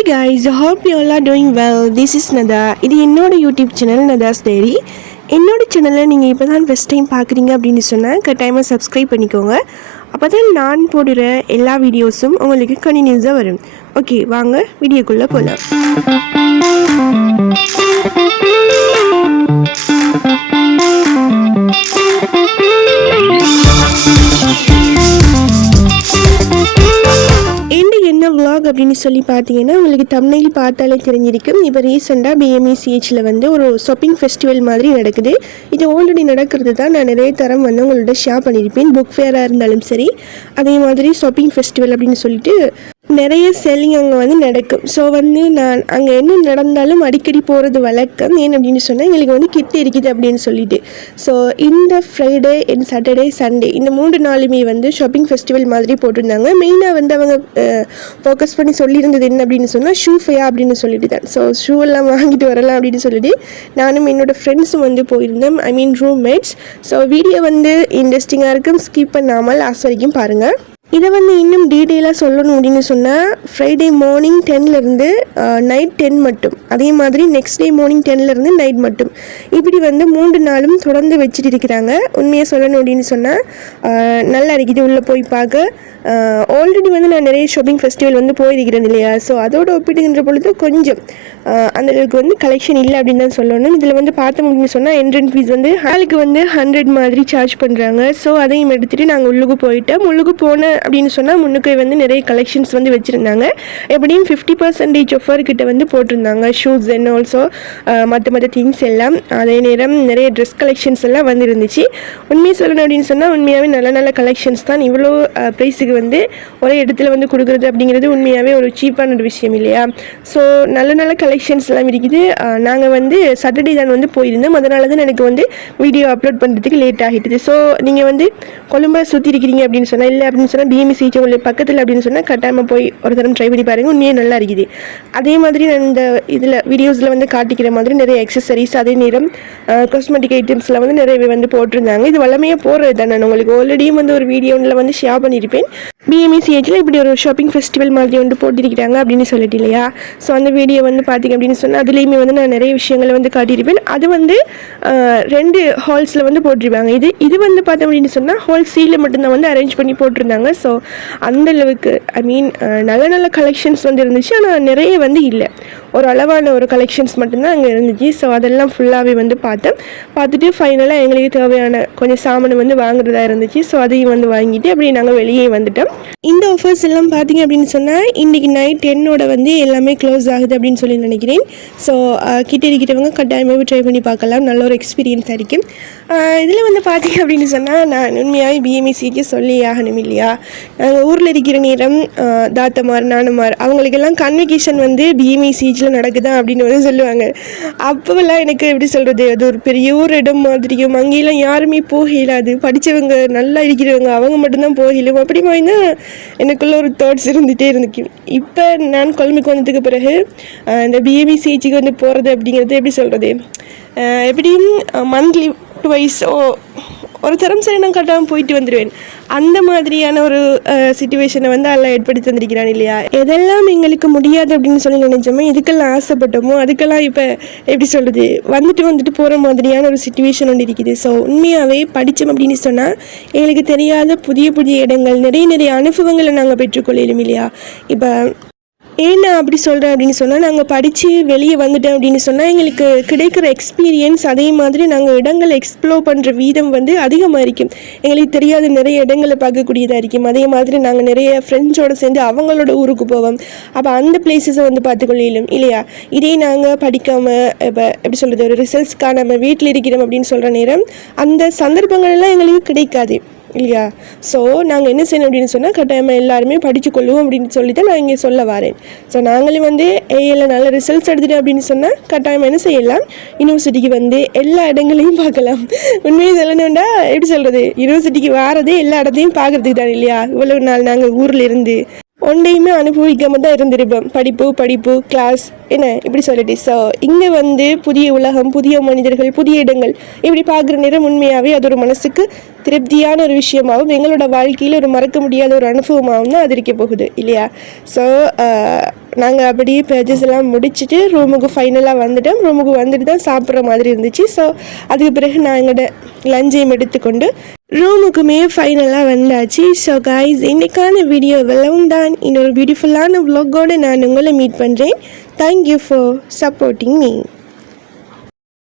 Hi guys, I hope you all are doing well. This is Nada. இது என்னோட YouTube channel நதாஸ் diary. என்னோட சேனலை நீங்கள் இப்போ தான் ஃபஸ்ட் டைம் பார்க்குறீங்க அப்படின்னு சொன்னால் கட்டாயமாக சப்ஸ்கிரைப் பண்ணிக்கோங்க. அப்போ தான் நான் போடுற எல்லா வீடியோஸும் உங்களுக்கு கண்டினியூஸாக வரும். ஓகே, வாங்க வீடியோக்குள்ளே போகலாம். vlog அப்படின்னு சொல்லி பார்த்தீங்கன்னா உங்களுக்கு தம்ப்நெயில் பார்த்தாலே தெரிஞ்சிருக்கும். இப்போ ரீசெண்டாக BMECHல வந்து ஒரு ஷாப்பிங் ஃபெஸ்டிவல் மாதிரி நடக்குது. இது ஆல்ரெடி நடக்கிறது தான். நான் நிறைய தரம் வந்து உங்கள்கிட்ட ஷேர் பண்ணியிருப்பேன். புக் ஃபேராக இருந்தாலும் சரி, அதே மாதிரி ஷாப்பிங் ஃபெஸ்டிவல் அப்படின்னு சொல்லிட்டு நிறைய செல்லிங் அங்கே வந்து நடக்கும். ஸோ வந்து நான் அங்கே என்ன நடந்தாலும் அடிக்கடி போகிறது வழக்கம். ஏன் அப்படின்னு சொன்னால் எங்களுக்கு வந்து கிட்ட இருக்குது அப்படின்னு சொல்லிட்டு. ஸோ இந்த ஃப்ரைடே அண்ட் சாட்டர்டே சண்டே இந்த 3 நாளுமே வந்து ஷாப்பிங் ஃபெஸ்டிவல் மாதிரி போட்டிருந்தாங்க. மெயினாக வந்து அவங்க ஃபோக்கஸ் பண்ணி சொல்லியிருந்தது என்ன அப்படின்னு சொன்னால் ஷூ ஃபையா அப்படின்னு சொல்லிட்டு தான். ஸோ ஷூ எல்லாம் வாங்கிட்டு வரலாம் அப்படின்னு சொல்லிட்டு நானும் என்னோடய ஃப்ரெண்ட்ஸும் வந்து போயிருந்தோம். ஐ மீன் ரூம்மேட்ஸ். ஸோ வீடியோ வந்து இன்ட்ரெஸ்டிங்காக இருக்கும். ஸ்கிப் பண்ணாமல் லாஸ்ட் வரைக்கும் பாருங்கள். இதை வந்து இன்னும் டீட்டெயிலாக சொல்லணும் அப்படின்னு சொன்னால் ஃப்ரைடே மார்னிங் 10லேருந்து நைட் 10 மட்டும், அதே மாதிரி நெக்ஸ்ட் டே மார்னிங் 10லேருந்து நைட் மட்டும், இப்படி வந்து 3 நாளும் தொடர்ந்து வச்சுட்டு இருக்கிறாங்க. உண்மையாக சொல்லணும் அப்படின்னு சொன்னால் நல்லா இருக்குது உள்ளே போய் பார்க்க. ஆல்ரெடி வந்து நான் நிறைய ஷாப்பிங் ஃபெஸ்டிவல் வந்து போயிருக்கிறேன் இல்லையா. ஸோ அதோட ஒப்பிடுகின்ற பொழுது கொஞ்சம் அந்தளவுக்கு வந்து கலெக்ஷன் இல்லை அப்படின்னு தான் சொல்லணும். இதில் வந்து பார்த்தோம் அப்படின்னு சொன்னால் என்ட்ரன்ஸ் ஃபீஸ் வந்து ஹாலுக்கு வந்து 100 மாதிரி சார்ஜ் பண்ணுறாங்க. ஸோ அதையும் எடுத்துகிட்டு நாங்கள் உள்ளுக்கு போயிட்டோம். உள்ளுக்கு போன அப்படின்னு சொன்னால் முன்னுக்கு வந்து நிறைய கலெக்ஷன்ஸ் வந்து வச்சுருந்தாங்க. எப்படியும் 50% ஆஃபர் கிட்ட வந்து போட்டிருந்தாங்க. ஷூஸ் அண்ட் ஆல்சோ மற்ற திங்ஸ் எல்லாம். அதே நேரம் நிறைய ட்ரெஸ் கலெக்ஷன்ஸ் எல்லாம் வந்து இருந்துச்சு. உண்மையை சொல்லணும் அப்படின்னு சொன்னால் உண்மையாகவே நல்ல கலெக்ஷன்ஸ் தான். இவ்வளோ ப்ரைஸுக்கு வந்து ஒரே இடத்துல வந்து கொடுக்குறது அப்படிங்கிறது உண்மையாகவே ஒரு சீப்பான ஒரு விஷயம் இல்லையா. ஸோ நல்ல கலெக்ஷன்ஸ் எல்லாம் இருக்குது. நாங்கள் வந்து சாட்டர்டே தான் வந்து போயிருந்தோம். அதனால தான் எனக்கு வந்து வீடியோ அப்லோட் பண்ணுறதுக்கு லேட் ஆகிட்டுது. ஸோ நீங்கள் வந்து கொழும்பை சுற்றி இருக்கிறீங்க அப்படின்னு சொன்னால், இல்லை அப்படின்னு சொன்னால் BMECH உங்களுக்கு பக்கத்தில் அப்படின்னு சொன்னால் கட்டாயமாக போய் ஒரு தரம் ட்ரை பண்ணி பாருங்கள். உண்மையாக நல்லா இருக்குது. அதே மாதிரி நான் இந்த இதில் வீடியோஸில் வந்து காட்டிக்கிற மாதிரி நிறைய எக்ஸசரிஸ், அதே நேரம் காஸ்மெட்டிக் ஐட்டம்ஸில் வந்து நிறைய வந்து போட்டிருந்தாங்க. இது வளமையாக போடுறது தான். நான் உங்களுக்கு ஆல்ரெடியும் வந்து ஒரு வீடியோவில் வந்து ஷேர் பண்ணியிருப்பேன். BMECHல இப்படி ஒரு ஷாப்பிங் ஃபெஸ்டிவல் மாதிரி வந்து போட்டிருக்கிறாங்க அப்படின்னு சொல்லிட்டு இல்லையா. ஸோ அந்த வீடியோ வந்து பார்த்திங்க அப்படின்னு சொன்னால் அதுலேயுமே வந்து நான் நிறைய விஷயங்களை வந்து காட்டியிருப்பேன். அது வந்து 2 ஹால்ஸில் வந்து போட்டிருப்பாங்க. இது வந்து பார்த்தோம் அப்படின்னு சொன்னால் ஹால் சீலில் மட்டும்தான் வந்து அரேஞ்ச் பண்ணி போட்டிருந்தாங்க. ஸோ அந்தளவுக்கு ஐ மீன் நல்ல கலெக்ஷன்ஸ் வந்து இருந்துச்சு. ஆனால் நிறைய வந்து இல்லை, ஒரு அளவான ஒரு கலெக்ஷன்ஸ் மட்டும்தான் அங்கே இருந்துச்சு. ஸோ அதெல்லாம் ஃபுல்லாகவே வந்து பார்த்துட்டு ஃபைனலாக எங்களுக்கு தேவையான கொஞ்சம் சாமான் வந்து வாங்குறதா இருந்துச்சு. ஸோ அதையும் வந்து வாங்கிட்டு அப்படியே நாங்கள் வெளியே வந்துட்டோம். இந்த ஆஃபர்ஸ் எல்லாம் பார்த்திங்க அப்படின்னு சொன்னால் இன்றைக்கி நைட் 10 வந்து எல்லாமே க்ளோஸ் ஆகுது அப்படின்னு சொல்லி நினைக்கிறேன். ஸோ கிட்ட இருக்கிறவங்க கட்டாயமாக ட்ரை பண்ணி பார்க்கலாம். நல்ல ஒரு எக்ஸ்பீரியன்ஸாக இருக்கும். இதில் வந்து பார்த்திங்க அப்படின்னு சொன்னால் நான் உண்மையாக BMECக்கு சொல்லி ஆகணும் இல்லையா. நாங்கள் ஊரில் இருக்கிற நேரம் தாத்தமார் நானமார் அவங்களுக்கெல்லாம் கன்வெகேஷன் வந்து BMECல நடக்குதா அப்படின்னு வந்து சொல்லுவாங்க. அப்போல்லாம் எனக்கு எப்படி சொல்கிறது, அது ஒரு பெரிய ஒரு இடம் மாதிரியும், அங்கேயெல்லாம் யாருமே போகலாது, படித்தவங்க நல்லா இருக்கிறவங்க அவங்க மட்டும்தான் போகலும். அப்படி மாதிரி எனக்குள்ள ஒரு தாட்ஸ் இருந்துகிட்டே இருந்துச்சு. இப்போ நான் கொழும்புக்கு வந்ததுக்கு பிறகு இந்த BMECக்கு வந்து போகிறது அப்படிங்கிறது எப்படி சொல்கிறது, எப்படியும் மந்த்லி 2 ஒரு தரம் சரி நான் கட்டாமல் போயிட்டு வந்துடுவேன். அந்த மாதிரியான ஒரு சிச்சுவேஷனை வந்து எல்லாம் ஏற்படுத்தி தந்திருக்கிறான் இல்லையா. எதெல்லாம் எங்களுக்கு முடியாது அப்படின்னு சொல்லி நினைச்சோமோ, இதுக்கெல்லாம் ஆசைப்பட்டோமோ, அதுக்கெல்லாம் இப்போ எப்படி சொல்கிறது வந்துட்டு போகிற மாதிரியான ஒரு சிச்சுவேஷன் ஒன்று இருக்குது. ஸோ உண்மையாகவே படித்தோம் அப்படின்னு சொன்னால் எங்களுக்கு தெரியாத புதிய இடங்கள், நிறைய அனுபவங்களை நாங்கள் பெற்றுக்கொள்ளலும் இல்லையா. இப்போ ஏன்னா அப்படி சொல்கிறேன் அப்படின்னு சொன்னால், நாங்கள் படித்து வெளியே வந்துட்டோம் அப்படின்னு சொன்னால் எங்களுக்கு கிடைக்கிற எக்ஸ்பீரியன்ஸ், அதே மாதிரி நாங்கள் இடங்களை எக்ஸ்ப்ளோர் பண்ணுற வீதம் வந்து அதிகமாக இருக்கும். எங்களுக்கு தெரியாத நிறைய இடங்களை பார்க்கக்கூடியதாக இருக்கும். அதே மாதிரி நாங்கள் நிறைய ஃப்ரெண்ட்ஸோடு சேர்ந்து அவங்களோட ஊருக்கு போவோம். அப்போ அந்த பிளேஸஸை வந்து பார்த்துக்கொள்ளும் இல்லையா. இதே நாங்கள் படிக்காமல் இப்போ எப்படி சொல்கிறது, ஒரு ரிசல்ட்ஸ்க்காக நம்ம வீட்டில் இருக்கிறோம் அப்படின்னு சொல்கிற நேரம் அந்த சந்தர்ப்பங்கள்லாம் எங்களுக்கு கிடைக்காது இல்லையா. ஸோ நாங்கள் என்ன செய்யணும் அப்படின்னு சொன்னால் கட்டாயமாக எல்லாருமே படித்து கொள்ளுவோம் அப்படின்னு சொல்லி தான் நான் இங்கே சொல்ல வரேன். ஸோ நாங்களும் வந்து ஏல நல்ல ரிசல்ட்ஸ் எடுத்துட்டோம் அப்படின்னு சொன்னால் கட்டாயமாக என்ன செய்யலாம், யூனிவர்சிட்டிக்கு வந்து எல்லா இடங்களையும் பார்க்கலாம். உண்மையை சொல்லணும்டா எப்படி சொல்கிறது, யூனிவர்சிட்டிக்கு வாரதே எல்லா இடத்தையும் பார்க்குறதுக்கு தான் இல்லையா. இவ்வளவு நாள் நாங்கள் ஊரில் இருந்து ஒன்றையுமே அனுபவிக்காமல் தான் இருந்திருப்பேன். படிப்பு கிளாஸ் என்ன இப்படி சொல்லிட்டு. ஸோ இங்கே வந்து புதிய உலகம், புதிய மனிதர்கள், புதிய இடங்கள் இப்படி பார்க்குற நேரம் உண்மையாகவே அது ஒரு மனசுக்கு திருப்தியான ஒரு விஷயமாகவும் எங்களோட வாழ்க்கையில் ஒரு மறக்க முடியாத ஒரு அனுபவமாகவும் தான் அது இருக்க போகுது இல்லையா. ஸோ நாங்கள் அப்படியே பேஜஸ் எல்லாம் முடிச்சுட்டு ரூமுக்கு ஃபைனலாக வந்துட்டோம். ரூமுக்கு வந்துட்டு தான் சாப்பிட்ற மாதிரி இருந்துச்சு. ஸோ அதுக்கு பிறகு நான் எங்களோட லஞ்சையும் எடுத்துக்கொண்டு ரூமுக்குமே ஃபைனலாக வந்தாச்சு. ஸோ காய்ஸ், இன்றைக்கான வீடியோ வெள்ளவும் தான். இன்னொரு பியூட்டிஃபுல்லான vlog-ஓடு நான் உங்களை மீட் பண்ணுறேன். Thank you for supporting me.